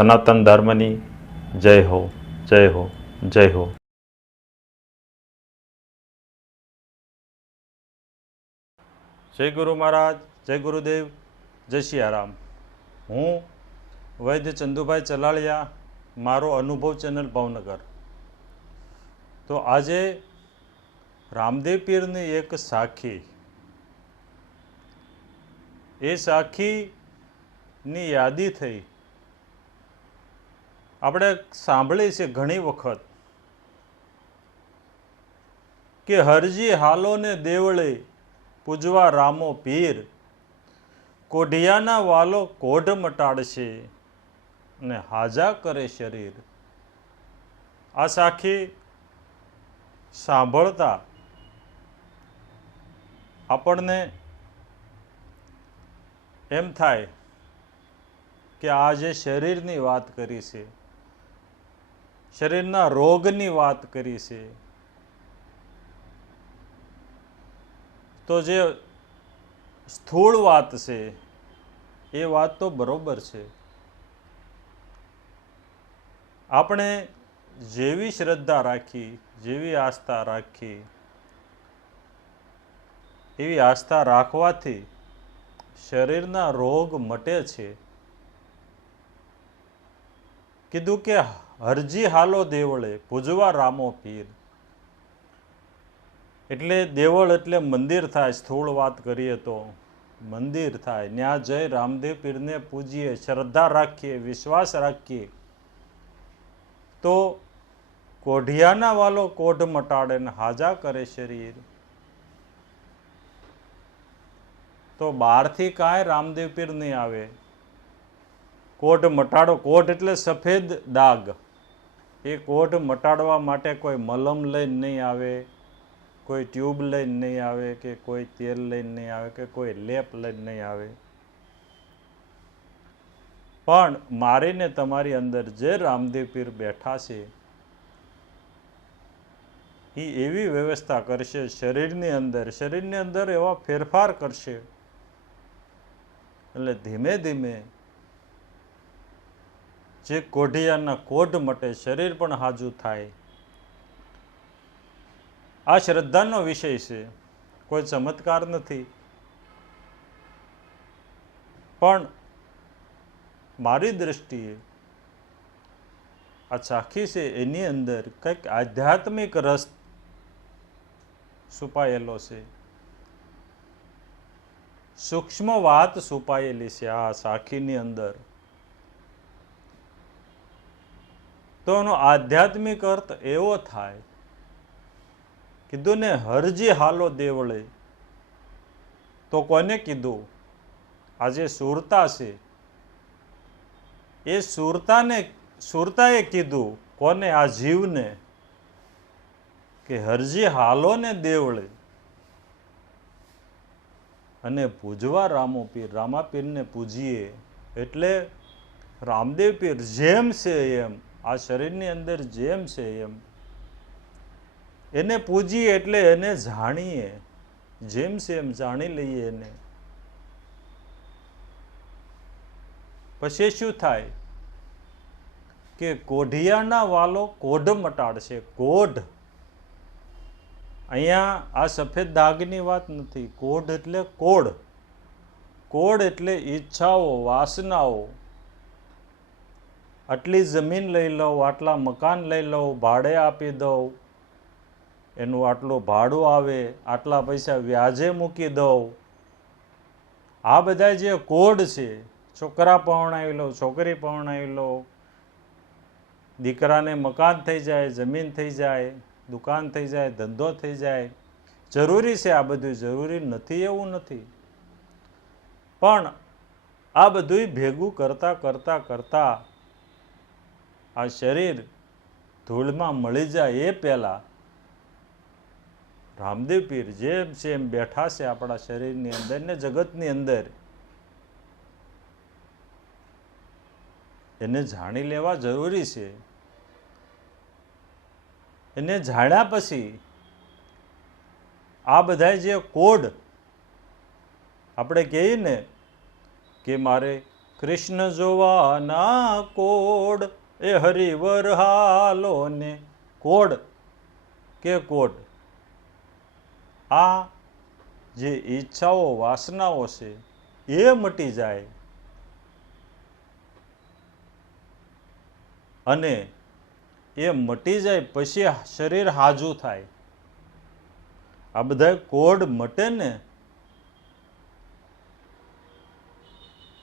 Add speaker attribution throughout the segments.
Speaker 1: સનાતન ધર્મની જય હો જય હો જય હો. જય ગુરુ મહારાજ, જય ગુરુદેવ, જય સિયારામ હું વૈદ્ય ચંદુભાઈ ચલાળિયા, મારો અનુભવ ચેનલ ભાવનગર. તો આજે રામદેવ પીરની એક સાખી. એ સાખીની યાદી થઈ આપણે સાંભળી છે ઘણી વખત કે હરજી હાલોને દેવળે, પૂજવા રામો પીર, કોઢિયાના વાલો કોઢ મટાડશે ને હાજા કરે શરીર. આ સાખી સાંભળતા આપણને એમ થાય કે આ જે શરીરની વાત કરી છે શરીરના રોગની વાત કરી છે. તો જે સ્થૂળ વાત છે, એ વાત તો બરોબર છે. આપણે જેવી શ્રદ્ધા રાખી, જેવી આસ્થા રાખી, એવી આસ્થા રાખવાથી શરીરના રોગ મટે છે. કીધું કે, હરજી હાલો દેવળે, પૂજવા રામો પીર. એટલે દેવળ એટલે મંદિર થાય, સ્થૂળ વાત કરીએ તો. મંદિર થાય ત્યાં જઈ રામદેવ પીરને પૂજીએ, શ્રદ્ધા રાખીએ, વિશ્વાસ રાખીએ. તો કોઢિયાના વાલો કોઢ મટાડે ને હાજા કરે શરીર. તો બહારથી કાંઈ રામદેવ પીર નહીં આવે. કોઢ મટાડો કોટ એટલે સફેદ દાગ એ કોટ મટાડવા માટે કોઈ મલમ લઈને નહીં આવે, કોઈ ટ્યુબ લઈને નહીં આવે, કે કોઈ તેલ લઈને નહીં આવે, કે કોઈ લેપ લઈને નહીં આવે. પણ મારીને તમારી અંદર જે રામદેવ પીર બેઠા છે એ એવી વ્યવસ્થા કરશે શરીરની અંદર શરીરની અંદર એવા ફેરફાર કરશે. એટલે ધીમે ધીમે જે કોઢિયાના કોઢ મટે શરીર પણ હાજુ થાય. આ શ્રદ્ધાનો વિષય છે. કોઈ ચમત્કાર નથી. પણ મારી દ્રષ્ટિએ આ ચાખી છે એની અંદર કંઈક આધ્યાત્મિક રસ છુપાયેલો છે. સૂક્ષ્મ વાત છુપાયેલી છે આ સાખીની અંદર. તો એનો આધ્યાત્મિક અર્થ એવો થાય કીધું ને હરજી હાલો દેવળે. તો કોને કીધું? આજે સુરતા છે. એ સુરતાને, સુરતાએ કીધું, કોને? આ જીવને કે હરજી હાલો ને દેવળે. અને પૂજવા રામો પીર, રામા પીરને પૂજીએ એટલે રામદેવ પીર જેમ છે એમ આ શરીરની અંદર જેમ છે એમ. એને પૂજીએ એટલે એને જાણીએ. જેમ છે એમ જાણી લઈએ એને. પછી શું થાય? કે કોઢિયાના વાલો કોઢ મટાડશે. કોઢ. અહીંયા આ સફેદ દાગની વાત નથી. કોઢ એટલે કોઢ કોઢ એટલે ઈચ્છાઓ, વાસનાઓ. આટલી જમીન લઈ લઉં, આટલા મકાન લઈ લઉં, ભાડે આપી દઉં, એનું આટલું ભાડું આવે, આટલા પૈસા વ્યાજે મૂકી દઉં. આ બધા જે કોડ છે, છોકરા પરણાવી લો છોકરી પરણાવી લો દીકરાને મકાન થઈ જાય, જમીન થઈ જાય, દુકાન થઈ જાય, ધંધો થઈ જાય. જરૂરી છે આ બધું, જરૂરી નથી એવું નથી. પણ આ બધું ભેગું કરતાં કરતાં, કરતા આ શરીર ધૂળમાં મળી જાય એ પહેલાં રામદેવ પીર જેમ છે એમ બેઠા છે આપણા શરીરની અંદર ને જગતની અંદર. એને જાણી લેવા જરૂરી છે. એને જાણ્યા પછી આ બધા જે કોડ આપણે કહીએ ને કે મારે કૃષ્ણ જોવાના કોડ એ હરિવર હાલો ને કોડ કે કોટ આ જે ઈચ્છાઓ, વાસનાઓ છે, એ મટી જાય. અને એ મટી જાય પછી શરીર હાજુ થાય. આ બધા કોડ મટે ને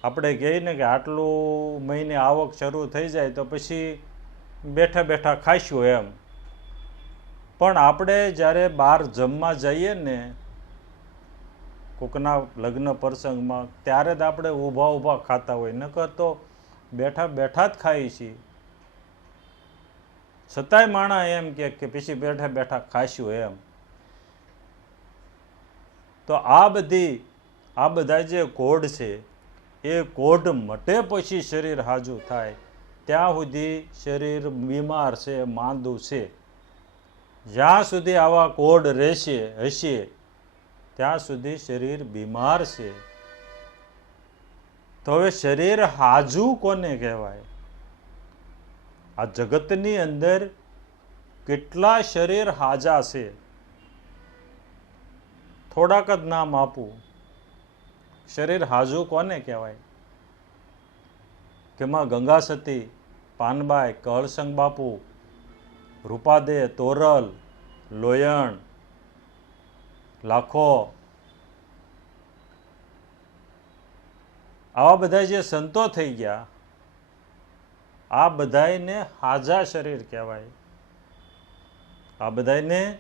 Speaker 1: આપણે કહીએ ને કે આટલું મહિને આવક શરૂ થઈ જાય તો પછી બેઠા બેઠા ખાઈશું એમ. પણ આપણે જ્યારે બહાર જમવા જઈએ ને કોકના લગ્ન પ્રસંગમાં, ત્યારે જ આપણે ઊભા ઊભા ખાતા હોય. નકર તો બેઠા બેઠા જ ખાઈએ છીએ. છતાંય માણા એમ કે પછી બેઠા બેઠા ખાઈશું એમ. તો આ બધી, આ બધા જે કોડ છે એ કોઢ મટે પછી શરીર હાજુ થાય. ત્યાં સુધી શરીર બીમાર છે, માંદું છે. જ્યાં સુધી આવા કોઢ રહેશે, હશે, ત્યાં સુધી શરીર બીમાર છે. તો હવે શરીર હાજુ કોને કહેવાય? આ જગતની અંદર કેટલા શરીર હાજા છે? થોડાક જ નામ આપું. શરીર હાજુ કોને કહેવાય? કે માં ગંગા સતી પાનબાઈ કહળસંગ બાપુ, રૂપાદે, તોરલ, લોયણ, લાખો. આવા બધા જે સંતો થઈ ગયા, આ બધાને હાજા શરીર કહેવાય. આ બધાને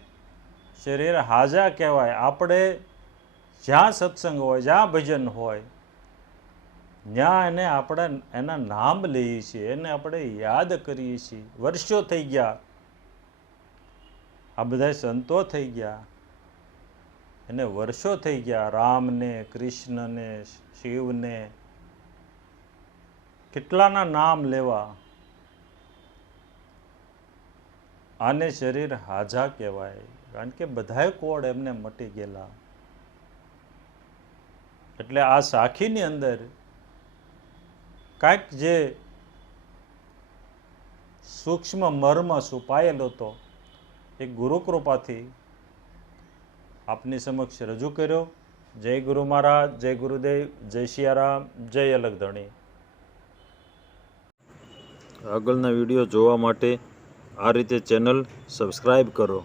Speaker 1: શરીર હાજા કહેવાય. આપણે જ્યાં સત્સંગ હોય, જ્યાં ભજન હોય, ત્યાં એને આપણે એના નામ લઈએ છીએ, એને આપણે યાદ કરીએ છીએ. વર્ષો થઈ ગયા. આ બધા સંતો થઈ ગયા. એને વર્ષો થઈ ગયા. રામને, કૃષ્ણને, શિવને કેટલાના નામ લેવા? આને શરીર હાજા કહેવાય. કારણ કે બધાએ કોડ એમને મટી ગયેલા. એટલે આ સાખીની અંદર કાંઈક જે સૂક્ષ્મ મર્મ છુપાયેલો હતો, એ ગુરુકૃપાથી આપની સમક્ષ રજૂ કર્યો. જય ગુરુ મહારાજ, જય ગુરુદેવ, જય સિયારામ જય અલગધણી.
Speaker 2: આગળના વીડિયો જોવા માટે આ રીતે ચેનલ સબસ્ક્રાઈબ કરો.